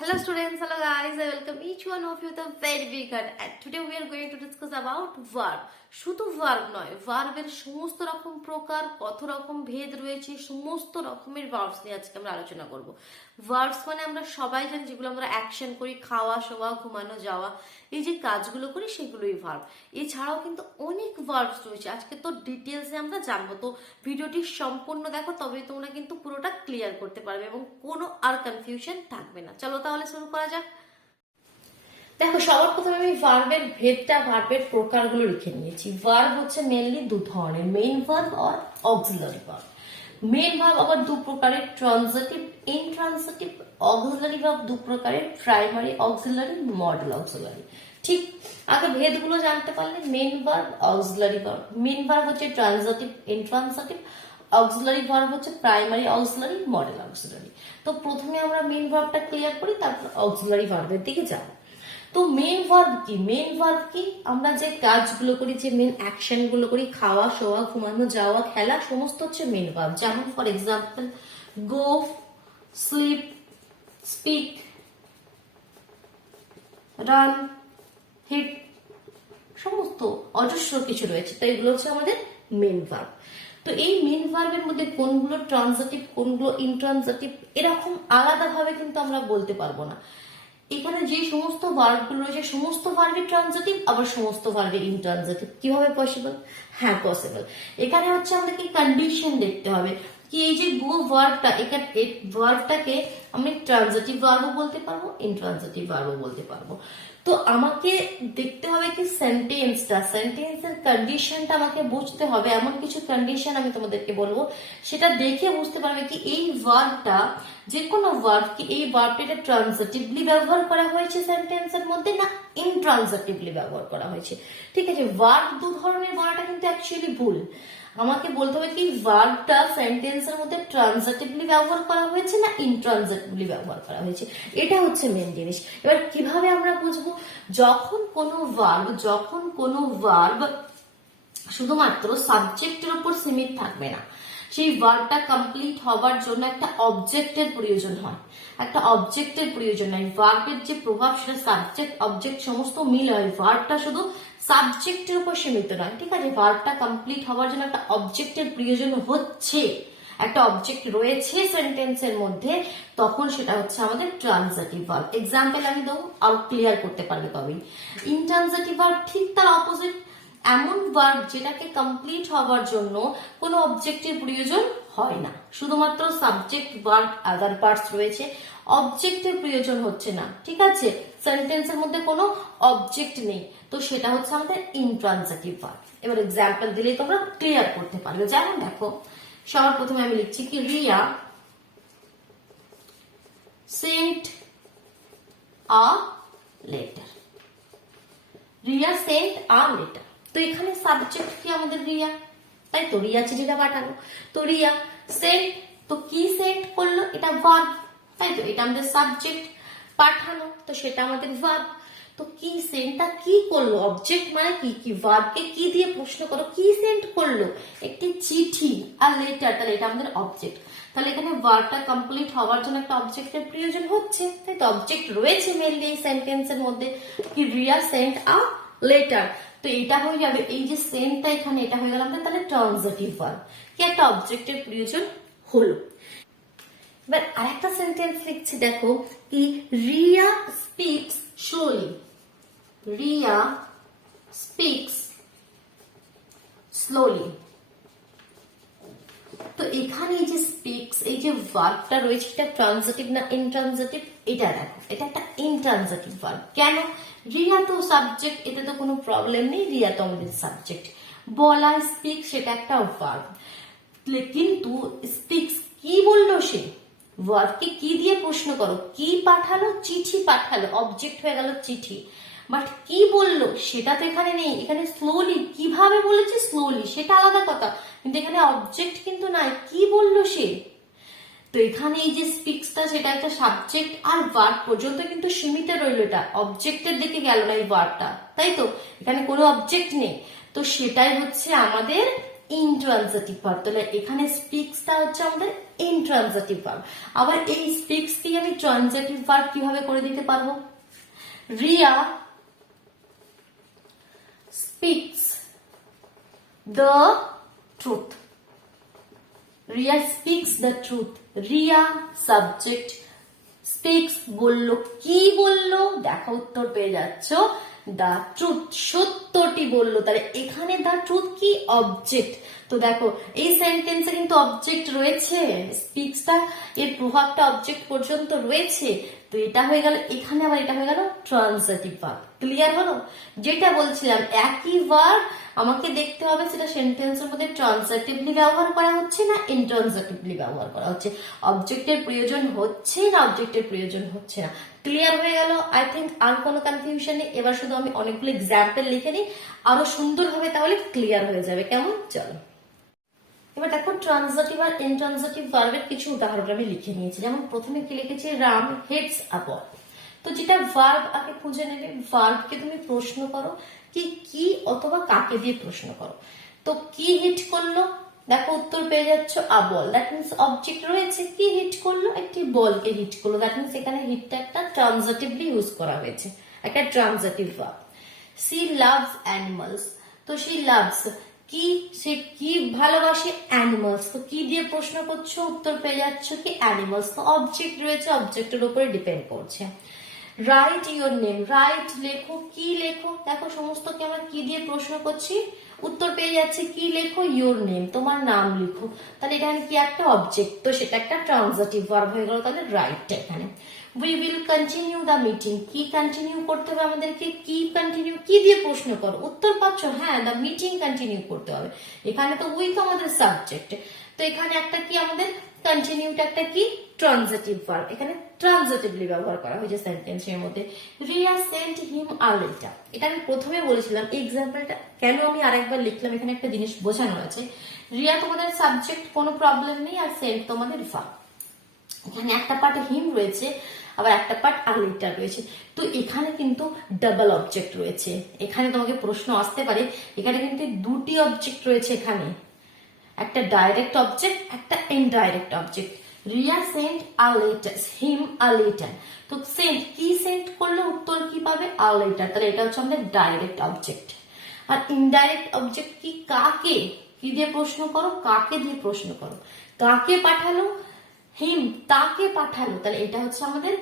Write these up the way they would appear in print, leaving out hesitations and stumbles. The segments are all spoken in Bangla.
Hello students, hello guys, I welcome each one of you with a very big heart and today we are going to discuss about verb. শুধু ভার্ব নয়, ভার্বের সমস্ত রকম প্রকার, কত রকম ভেদ রয়েছে, সমস্ত রকমের ভার্বস নিয়ে আজকে আমরা আলোচনা করব। ভার্বস মানে আমরা সবাই জানি যেগুলো আমরা অ্যাকশন করি, খাওয়া, শোয়া, ঘুমানো, যাওয়া, এই যে কাজগুলো করি সেগুলোই ভার্ব। এছাড়াও কিন্তু অনেক ভার্বস রয়েছে, আজকে তো ডিটেলসে আমরা জানবো। তো ভিডিওটি সম্পূর্ণ দেখো, তবেই তোমরা কিন্তু পুরোটা ক্লিয়ার করতে পারবে এবং কোনো আর কনফিউশন থাকবে না। চলো তাহলে শুরু করা যাক। দেখো, সবার প্রথমে আমি ভার্বের ভেদটা, ভার্বের প্রকারগুলো লিখে নিয়েছি। ভার্ব হচ্ছে মেইনলি দু ধরনের, মেইন ভার্ব আর অক্সিলারি ভার্ব। মেইন ভার্ব আবার দু প্রকারের, ট্রানজিটিভ, ইনট্রানজিটিভ। অক্সিলারি ভার্ব দু প্রকারের, প্রাইমারি অক্সিলারি, মডেল অক্সিলারি। ঠিক, আগে ভেদগুলো জানতে পারলে main verb, auxiliary verb. Main verb হচ্ছে ট্রানজিটিভ, ইনট্রানজিটিভ। অক্সিলারি ভার্ব হচ্ছে প্রাইমারি অক্সিলারি, মডেল অক্সিলারি। তো প্রথমে আমরা মেইন ভার্বটা ক্লিয়ার করি, তারপর অক্সিলারি ভার্বের দিকে যাব। তো মেইন ভার্ব কি? মেইন ভার্ব কি? আমরা যে কাজগুলো করি, যে মেইন অ্যাকশন গুলো করি, খাওয়া, শোয়া, ঘুমানো, যাওয়া, খেলা, সমস্ত হচ্ছে মেইন ভার্ব। যেমন for example go, sleep, speak, run, hit, সমস্ত অজস্র কিছু রয়েছে। তো এগুলো হচ্ছে আমাদের মেইন ভার্ব। তো এই মেইন ভার্বের মধ্যে কোনগুলো ট্রানজিটিভ, কোনগুলো ইনট্রানজিটিভ, এরকম আলাদা ভাবে কিন্তু আমরা বলতে পারবো না। এখানে যে সমস্ত ভার্বগুলো রয়েছে, সমস্ত ভার্বই ট্রানজিটিভ, আবার সমস্ত ভার্বই ইনট্রানজিটিভ। কিভাবে পসিবল? হ্যাঁ, পসিবল। এখানে হচ্ছে আমাদেরকে কন্ডিশন দেখতে হবে কি এই যে গো ভার্বটা, এখানে ভার্বটাকে আমি ট্রানজিটিভ ভার্বও বলতে পারবো, ইনট্রানজিটিভ ভার্বও বলতে পারবো। তো আমাকে দেখতে হবে কি সেন্টেন্সের কন্ডিশনটা আমাকে বুঝতে হবে। এমন কিছু কন্ডিশন আমি তোমাদেরকে বলবো, সেটা দেখে বুঝতে পারবে কি এই ভার্বটা, যে কোনো ভার্ব কি এই ভার্বটা ট্রানজিটিভলি ব্যবহার করা হয়েছে সেন্টেন্সের মধ্যে, না ইনট্রানজিটিভলি ব্যবহার করা হয়েছে। ঠিক আছে, ভার্ব দু ধরনের বলাটা কিন্তু অ্যাকচুয়ালি ভুল। আমাকে বলতে হবে কি ভার্বটা সেন্টেন্সের মধ্যে ট্রানজিটিভলি ব্যবহার করা হয়েছে না ইনট্রানজিটিভলি ব্যবহার করা হয়েছে, এটা হচ্ছে মেন জিনিস। এবার কিভাবে আমরা বুঝবো? যখন কোনো ভার্ব শুধুমাত্র সাবজেক্টের উপর সীমিত থাকবে না, সেই ভার্বটা কমপ্লিট হবার জন্য একটা অবজেক্টের প্রয়োজন হয়, একটা অবজেক্টের প্রয়োজন হয়। ভার্বের যে প্রভাব, সেটা সাবজেক্ট অবজেক্ট সমস্ত মিল হয়। ভার্বটা শুধু সাবজেক্টের উপর সীমিত নয়। ঠিক আছে, ভার্বটা কমপ্লিট হবার জন্য একটা অবজেক্টের প্রয়োজন হচ্ছে, একটা অবজেক্ট রয়েছে সেন্টেন্সের মধ্যে, তখন সেটা হচ্ছে আমাদের ট্রানজিটিভ ভার্ব। এক্সাম্পল আমি দেবো, আর ক্লিয়ার করতে পারবে তবেই। ইনট্রানজিটিভ ভার্ব ঠিক তার অপোজিট, এমন ভার্ব যেটাকে কমপ্লিট হবার জন্য কোনো অবজেক্টের প্রয়োজন হয় না, শুধুমাত্র সাবজেক্ট, ভার্ব, আদার পার্টস রয়েছে, অবজেক্টের প্রয়োজন হচ্ছে না। ঠিক আছে, সেন্টেন্সের মধ্যে কোনো অবজেক্ট নেই, তো সেটা হচ্ছে আমাদের ইনট্রানজিটিভ ভার্ব। এবার এক্সাম্পল দিলেই তোমরা ক্লিয়ার করতে পারবে। যেমন দেখো, সবার প্রথমে আমি লিখছি কি Riya sent a letter. Riya sent a letter. তো এখানে সাবজেক্ট কি আমাদের রিয়া, তাই তো রিয়া চিঠিটা পাঠালো। তো রিয়া সেন্ট, তো কি সেন্ট করলো? এটা ভার্ব, তাই তো এটা আমাদের সাবজেক্ট। পাঠানো, তো সেটা আমাদের ভার্ব। তো কি সেন্টটা কি করলো? অবজেক্ট মানে কি, কি ভার্বকে কি দিয়ে প্রশ্ন করো, কি সেন্ট করলো? একটি চিঠি। আর লেটার, তাহলে এটা আমাদের অবজেক্ট। তাহলে এখানে ভার্বটা কমপ্লিট হওয়ার জন্য একটা অবজেক্টের প্রয়োজন হচ্ছে, তাই তো অবজেক্ট রয়েছে মেনলি এই সেন্টেন্সের মধ্যে, কি রিয়া সেন্ট আ লেটার। তো এটা হয়ে যাবে, এই যে সেন্টটা এখানে, এটা হয়ে গেল আমাদের তাহলে ট্রানজিটিভ ভার্ব, কি একটা অবজেক্টের প্রয়োজন হলো। এবার আরেকটা সেন্টেন্স লিখছি, দেখো কি Riya speaks slowly. Riya speaks slowly. তো এখানে এই যে স্পিক্স, এই যে ভার্বটা রয়েছে, এটা ট্রানজিটিভ না ইনট্রানজিটিভ? এটা দেখো, এটা একটা ইনট্রানজিটিভ ভার্ব। কেন? রিয়া তো সাবজেক্ট, এটা তো কোনো প্রবলেম নেই, রিয়া তো আমাদের সাবজেক্ট। বলা স্পিক, সেটা একটা ভার্ব, কিন্তু স্পিক্স কি বললো সে? ভার্বকে কি দিয়ে প্রশ্ন করো, কি পাঠালো? চিঠি পাঠালো, অবজেক্ট হয়ে গেল চিঠি। বাট কি বললো সেটা তো এখানে নেই। এখানে স্লোলি, কিভাবে বলেছে স্লোলি, সেটা আলাদা কথা, কিন্তু এখানে অবজেক্ট কিন্তু নাই, কি বললো সে? তো এখানে এই যে স্পিক্সটা, সেটা একটা সাবজেক্ট আর ভার্ব পর্যন্ত কিন্তু সীমিত রইল, এটা অবজেক্টের দিকে গেল না এই ভার্বটা, তাই তো এখানে কোনো অবজেক্ট নেই। তো সেটাই হচ্ছে আমাদের ইনট্রানজিটিভ ভার্ব। তাহলে এখানে স্পিক্সটা হচ্ছে আমাদের ইনট্রানজিটিভ ভার্ব। আবার এই স্পিক্স কে আমি ট্রানজিটিভ ভার্ব কিভাবে করে দিতে পারবো? Riya speaks the truth. Riya speaks the truth. Riya subject, speaks বললো, কি বললো? দেখো উত্তর পেয়ে যাচ্ছ, দা ট্রুথ, সত্যটি বললো। তাহলে এখানে দা ট্রুথ কি? অবজেক্ট। তো দেখো এই সেন্টেন্সে কিন্তু অবজেক্ট রয়েছে, স্পিক্সটা এর প্রভাবটা অবজেক্ট পর্যন্ত রয়েছে। তো এটা হয়ে গেল এখানে, আবার এটা হয়ে গেল ট্রান্সিটিভ ভার্ব। ক্লিয়ার হলো? যেটা বলছিলাম একই ভার্ব আমাকে দেখতে হবে সেটা সেন্টেন্সের মধ্যে ট্রান্সিটিভলি ব্যবহার করা হচ্ছে না ইনট্রান্সিটিভলি ব্যবহার করা হচ্ছে, অবজেক্টের প্রয়োজন হচ্ছে না অবজেক্টের প্রয়োজন হচ্ছে না। ক্লিয়ার হয়ে গেল? আই থিঙ্ক আর কোনো কনফিউশন নেই। এবার শুধু আমি অনেকগুলো এক্সাম্পল লিখে নিই, আরো সুন্দরভাবে তাহলে ক্লিয়ার হয়ে যাবে। কেমন? চলো এবার দেখো ট্রান্সিটিভ আর ইনট্রান্সিটিভ ভার্বের কিছু উদাহরণ আমি লিখে নিয়েছি। যেমন প্রথমে কি লিখেছি? রাম হেডস আ বল। তো যেটা ভার্ব আগে খুঁজে নেবে, ভার্বকে তুমি প্রশ্ন করো কি কি অথবা কাকে দিয়ে প্রশ্ন করো। তো কি হিট করলো? দেখো উত্তর পেয়ে যাচ্ছ আ বল, দ্যাট মিনস অবজেক্ট রয়েছে। কি হিট করলো? একটি বলকে হিট করলো, দ্যাট মিনস এখানে হিটটা একটা ট্রান্সিটিভলি ইউজ করা হয়েছে, একটা transitive verb. C loves animals. তো সি লাভস কি, সে কি ভালোবাসে? অ্যানিমালস। তো কি দিয়ে প্রশ্ন করছো? উত্তর পেয়ে যাচ্ছ কি? অ্যানিমালস। তো অবজেক্ট রয়েছে, অবজেক্টের উপরে ডিপেন্ড করছে। রাইট ইউর নেম, রাইট লেখো, কি লেখো? দেখো সমস্তকে আমরা কি দিয়ে প্রশ্ন করছি, উত্তর পেয়ে যাচ্ছে কি লেখো? ইউর নেম, তোমার নাম লিখো। তাহলে এখানে কি একটা অবজেক্ট, তো সেটা একটা ট্রান্সিটিভ ভার্ব হয়ে গেল। তাহলে রাইটটা এখানে। We will continue the meeting, কি কন্টিনিউ করতে হবে আমাদেরকে? কি কন্টিনিউ, কি দিয়ে প্রশ্ন করো? উত্তর পাচ্ছ, হ্যাঁ দ্য মিটিং কন্টিনিউ করতে হবে। এখানে তো উই তো আমাদের সাবজেক্ট, তো এখানে একটা কি আমাদের কন্টিনিউটা একটা কি? ট্রান্সিটিভ ভার্ব, এখানে ট্রান্সিটিভলি ব্যবহার করা হয়েছে সেন্টেন্সের মধ্যে। Riya sent him a letter. এটা আমি প্রথমে বলেছিলাম, এই এক্সাম্পলটা কেন আমি আরেকবার লিখলাম, এখানে একটা জিনিস বোঝানো আছে। রিয়া তোমাদের সাবজেক্ট, কোনো প্রবলেম নেই, আর সেন্ট তোমাদের ভার্ব। এখানে একটা পার্ট হিম রয়েছে, আবার একটা পার্ট আ লেটার রয়েছে। তো এখানে কিন্তু ডাবল অবজেক্ট রয়েছে। এখানে তোমাকে প্রশ্ন আসতে পারে, এখানে কিন্তু দুটি অবজেক্ট রয়েছে, এখানে একটা ডাইরেক্ট অবজেক্ট, একটা indirect object. Riya sent a letter, him a letter. তো সেন্ট কি সেন্ট করলে উত্তর কি পাবে? A letter. তাহলে এটা হচ্ছে আমাদের ডাইরেক্ট অবজেক্ট। আর ইনডাইরেক্ট অবজেক্ট কি? কাকে, কি দিয়ে প্রশ্ন করো? কাকে দিয়ে প্রশ্ন করো। কাকে পাঠালো? হিম, তাকে পাঠালো। তাহলে এটা হচ্ছে আমাদের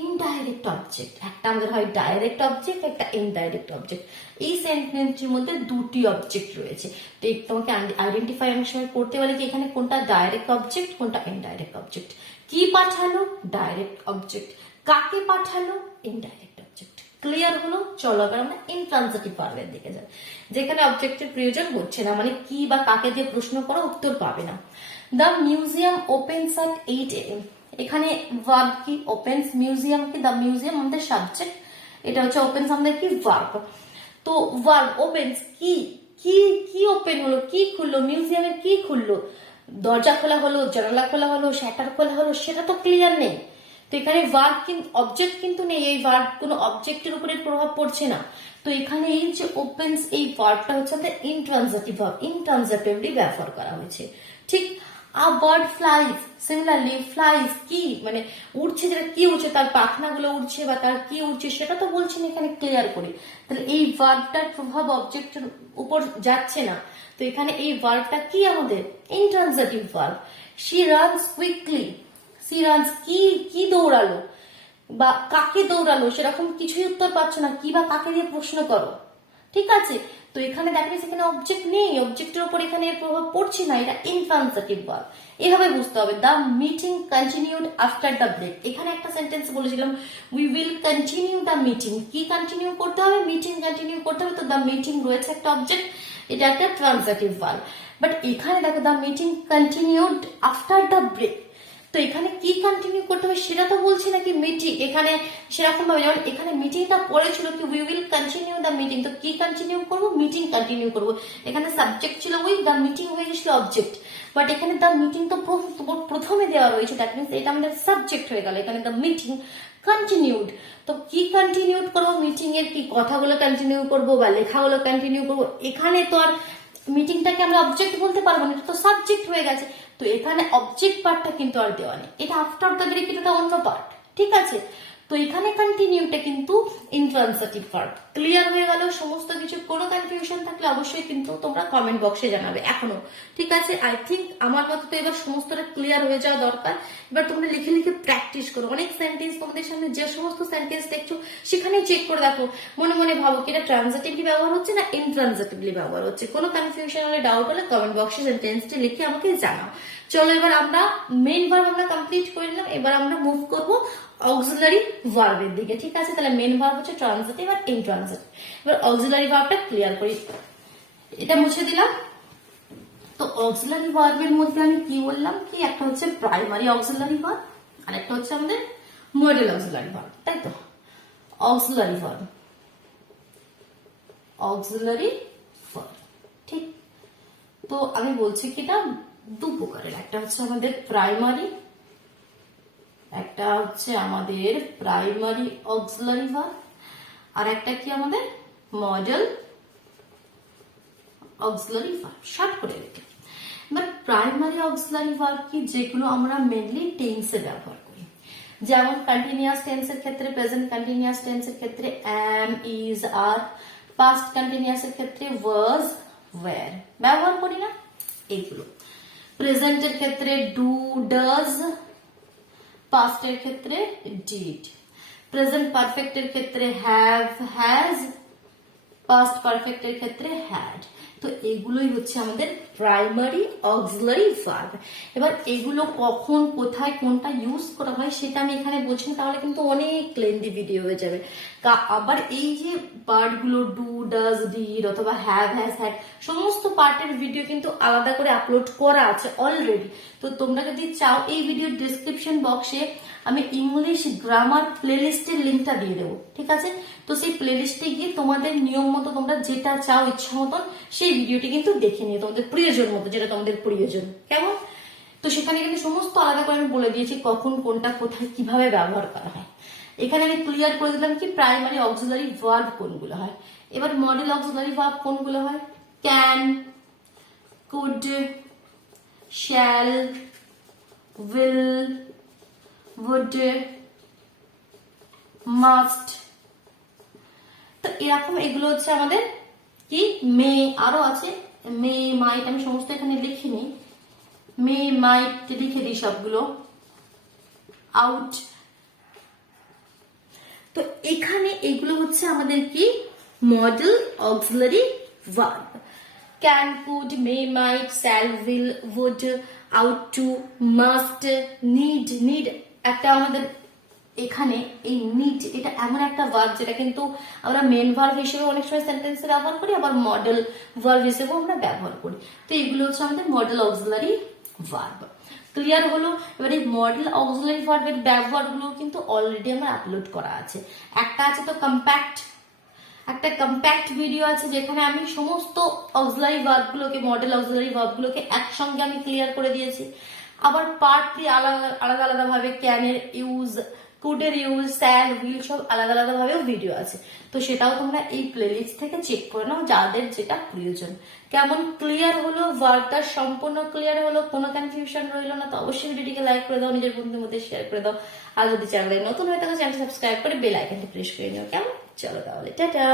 ইনডাইরেক্ট অবজেক্ট। একটা আমাদের হয় ডাইরেক্ট অবজেক্ট, একটা ইনডাইরেক্ট অবজেক্ট। এই সেন্টেন্সটির মধ্যে দুটি অবজেক্ট রয়েছে। তো তোমাকে আইডেন্টিফাই অনেক সময় করতে বলে কি এখানে কোনটা ডাইরেক্ট অবজেক্ট, কোনটা ইনডাইরেক্ট অবজেক্ট। কি পাঠালো? Direct object. কাকে পাঠালো? Indirect object. ক্লিয়ার হলো? চলো এবার আমরা ইনট্রান্সিটিভ ভার্বের দিকে যাই, যেখানে অবজেক্টের প্রয়োজন হচ্ছে না, মানে কি বা কাকে দিয়ে প্রশ্ন করো, উত্তর পাবে না। The museum opens at 8 AM। এখানে ভার্ব কি? ওপেন্স। মিউজিয়াম কি? দ্য মিউজিয়াম আমাদের সাবজেক্ট, এটা হচ্ছে ওপেন্স আমাদের কি? ভার্ব। তো ভার্ব ওপেন্স কি, কি কি ওপেন হলো, কি খুললো? মিউজিয়ামের কি খুললো? দরজা খোলা হলো, জানালা খোলা হলো, শাটার খোলা হলো, সেটা তো ক্লিয়ার নেই। তো এখানে ভার্ব কিন্তু, অবজেক্ট কিন্তু নেই, এই ভার্ব কোনো অবজেক্টের উপরে প্রভাব পড়ছে না। তো এখানে এই যে ওপেন্স, এই ভার্বটা হচ্ছে আমাদের ইনট্রান্সিটিভ ভার্ব, ইনট্রান্সিটিভলি ব্যবহার করা হয়েছে। ঠিক। A bird flies, similarly flies কি, মানে উড়ছে, যেটা কি উড়ছে, তার পাখনাগুলো উড়ছে বা তার কি উড়ছে সেটা তো বলছি না এখানে ক্লিয়ার করে। তাহলে এই ভার্বটার প্রভাব অবজেক্টের উপর যাচ্ছে না। তো এখানে এই ভার্বটা কি আমাদের? Intransitive verb. She runs quickly, she runs কি, কি দৌড়ালো বা কাকে দৌড়ালো, সেরকম কিছুই উত্তর পাচ্ছ না, কি বা কাকে দিয়ে প্রশ্ন করো। ঠিক আছে? তো এখানে দেখা যাচ্ছে এখানে অবজেক্ট নেই, অবজেক্টের উপর এখানে প্রভাব পড়ছে না, এটা ইনট্রান্সিটিভ ভার্ব। এভাবে বুঝতে হবে। The meeting continued after the break. এখানে একটা সেন্টেন্স বলেছিলাম we will continue the meeting, কি কন্টিনিউ করতে হবে? মিটিং কন্টিনিউ করতে হবে। তো দ্য মিটিং রয়েছে একটা অবজেক্ট, এটা একটা ট্রান্সিটিভ ভার্ব। বাট এখানে দেখো the meeting continued after the break. তো এখানে কি কন্টিনিউ করতে হবে সেটা তো বলছি নাকি মিটিং, এখানে সেরকম ভাবে যেমন এখানে মিটিংটা পড়েছিল কি we will continue the meeting, তো কি কন্টিনিউ করবো? মিটিং কন্টিনিউ করবো। এখানে সাবজেক্ট ছিল উই, দ্য মিটিং হয়ে গেছিল অবজেক্ট। বাট এখানে দ্য মিটিং তো প্রথমে দেওয়া রয়েছে, দ্যাট মিনস এটা আমাদের সাবজেক্ট হয়ে গেল। এখানে দ্য মিটিং কন্টিনিউড, তো কি কন্টিনিউড করবো? মিটিং এর কি কথাগুলো কন্টিনিউ করবো বা লেখাগুলো কন্টিনিউ করবো? এখানে তো আর মিটিংটাকে আমরা অবজেক্ট বলতে পারবো না, এটা তো সাবজেক্ট হয়ে গেছে। তো এখানে অবজেক্ট পার্টটা কিন্তু আর দেওয়া নেই, এটা আফটার দ্য ব্রেক, এটা অন্য পার্ট, ঠিক আছে। তো এখানে কন্টিনিউটা কিন্তু ইন্ট্রান্সিটিভ ভার্ব। ক্লিয়ার হয়ে গেল সমস্ত কিছু? কোনো কনফিউশন থাকলে অবশ্যই কিন্তু তোমরা কমেন্ট বক্সে জানাবে এখনো, ঠিক আছে। আই থিঙ্ক আমার মতো তো এবার সমস্তটা ক্লিয়ার হয়ে যাওয়া দরকার। এবার তোমরা লিখে লিখে প্র্যাকটিস করো। অনেক সেন্টেন্স তোমাদের সামনে যে সমস্ত সেন্টেন্স দেখছো সেখানে চেক করে দেখো, মনে মনে ভাবো কি এটা ট্রান্সিটিভলি ব্যবহার হচ্ছে না ইনট্রান্সিটিভলি ব্যবহার হচ্ছে। কোনো কনফিউশন হলে, ডাউট হলে কমেন্ট বক্সে সেন্টেন্সটি লিখে আমাকে জানাও। চলো এবার আমরা মেইন ভার্ব আমরা কমপ্লিট করে নিলাম, এবার আমরা মুভ করবো অক্সিলারি ভার্বের দিকে, ঠিক আছে। তাহলে মেইন ভার্ব হচ্ছে ট্রান্সিটিভ আর ইনট্রান্সিটিভ। এবার অক্সিলারি ভার্বটা ক্লিয়ার করি, এটা মুছে দিলাম। তো অক্সিলারি ভার্বের মধ্যে আমি কি বললাম, কি একটা হচ্ছে প্রাইমারি অক্সিলারি ভার্ব আর একটা হচ্ছে আমাদের মডেল অক্সিলারি ভার্ব, তাই তো। অক্সিলারি ভার্ব, অক্সিলারি ভার্ব, ঠিক। তো আমি বলছি কি এটা দু প্রকারের, একটা হচ্ছে আমাদের প্রাইমারি, একটা হচ্ছে আমাদের প্রাইমারি অক্সিলারি ভার্ব, আর একটা কি আমাদের মডেল অক্সিলারি ভার্ব, শর্ট করে লিখে। এবার প্রাইমারি অক্সিলারি ভার্ব কি, যেগুলো আমরা মেনলি টেন্সে ব্যবহার করি, যেমন কন্টিনিউয়াস টেন্সের ক্ষেত্রে, প্রেজেন্ট কন্টিনিউয়াস টেন্সের ক্ষেত্রে am, is, are, past continuous এর ক্ষেত্রে was, were ব্যবহার করি না এগুলো। প্রেজেন্টের ক্ষেত্রে do, does, পাস্টের ক্ষেত্রে did, প্রেজেন্ট পারফেক্টের ক্ষেত্রে have, has, পাস্ট পারফেক্টের ক্ষেত্রে had। তো এগুলোই হচ্ছে আমাদের প্রাইমারি অক্সিলারি ভার্ব। এবার এগুলো কখন, কোথায়, কোনটা ইউজ করা হয় সেটা আমি এখানে বলছি না, তাহলে কিন্তু অনেক লেন্দি ভিডিও হয়ে যাবে। আবার এই যে পার্ট গুলো ডু, ডাজ, ডিড অথবা হ্যাভ, হ্যাজ, হ্যাড, সমস্ত পার্টের ভিডিও কিন্তু আলাদা করে আপলোড করা আছে অলরেডি। তো তোমরা যদি চাও এই ভিডিওর ডেসক্রিপশন বক্সে আমি ইংলিশ গ্রামার প্লেলিস্টের লিঙ্কটা দিয়ে দেবো, ঠিক আছে। তো সেই প্লেলিস্টে গিয়ে তোমাদের নিয়ম মতো তোমরা যেটা চাও ইচ্ছা মতন সেই ভিডিওটি কিন্তু দেখে নিও, তোমাদের প্রয়োজন মতো, যেটা তোমাদের প্রয়োজন, কেমন। তো সেখানে কিন্তু সমস্ত আলাদা করে আমি বলে দিয়েছি কখন কোনটা কোথায় কিভাবে ব্যবহার করা হয়। এখানে আমি ক্লিয়ার করে দিলাম কি প্রাইমারি অক্সিলারি ভার্ব কোনগুলো হয়। এবার মডেল অক্সিলারি ভার্ব কোনগুলো হয়, can, could, shall, will, would, must। তো এরকম এগুলো হচ্ছে আমাদের কি মে, আরো আছে মে, মাইট, আমি সমস্ত এখানে লিখিনি, মে, মাইট লিখে দিই সবগুলো, আউট। তো এখানে এগুলো হচ্ছে আমাদের কি modal auxiliary verb. Can, could, may, might, shall, will, would, ought to, must, need. Need একটা আমাদের এখানে এই নিড, এটা এমন একটা ভার্ব যেটা কিন্তু আমরা মেন ভার্ব হিসেবে অনেক সময় সেন্টেন্সে ব্যবহার করি, আবার মডেল ভার্ব হিসেবেও আমরা ব্যবহার করি। তো এগুলো হচ্ছে আমাদের মডেল অক্সিলারি ভার্ব। ক্লিয়ার হলো? এবার এই মডেল অক্সিলারি ভার্বের ব্যবহারগুলো কিন্তু অলরেডি আমার আপলোড করা আছে। একটা আছে তো কম্প্যাক্ট, একটা কম্প্যাক্ট ভিডিও আছে যেখানে আমি সমস্ত অক্সিলারি ভার্বগুলোকে, মডেল অক্সিলারি ভার্বগুলোকে একসঙ্গে আমি ক্লিয়ার করে দিয়েছি। আবার পার্টলি আলাদা আলাদা ভাবে ক্যানের ইউজ, কুডের ইউজ, স্যাল, উইল সব আলাদা আলাদা ভাবেও ভিডিও আছে। তো সেটাও তোমরা এই প্লেলিস্ট থেকে চেক করে নাও যাদের যেটা প্রয়োজন। কেমন ক্লিয়ার হলো? ভার্বটা সম্পূর্ণ ক্লিয়ার হলো? কোনো কনফিউশন রইলো না? তো অবশ্যই ভিডিওটিকে লাইক করে দাও, নিজের বন্ধুদের মধ্যে শেয়ার করে দাও। আর যদি চ্যানেলে নতুন হয়ে থাকো চ্যানেল সাবস্ক্রাইব করে বেল আইকনটি প্রেস করে নিও, কেমন? চলো তাহলে টাটা।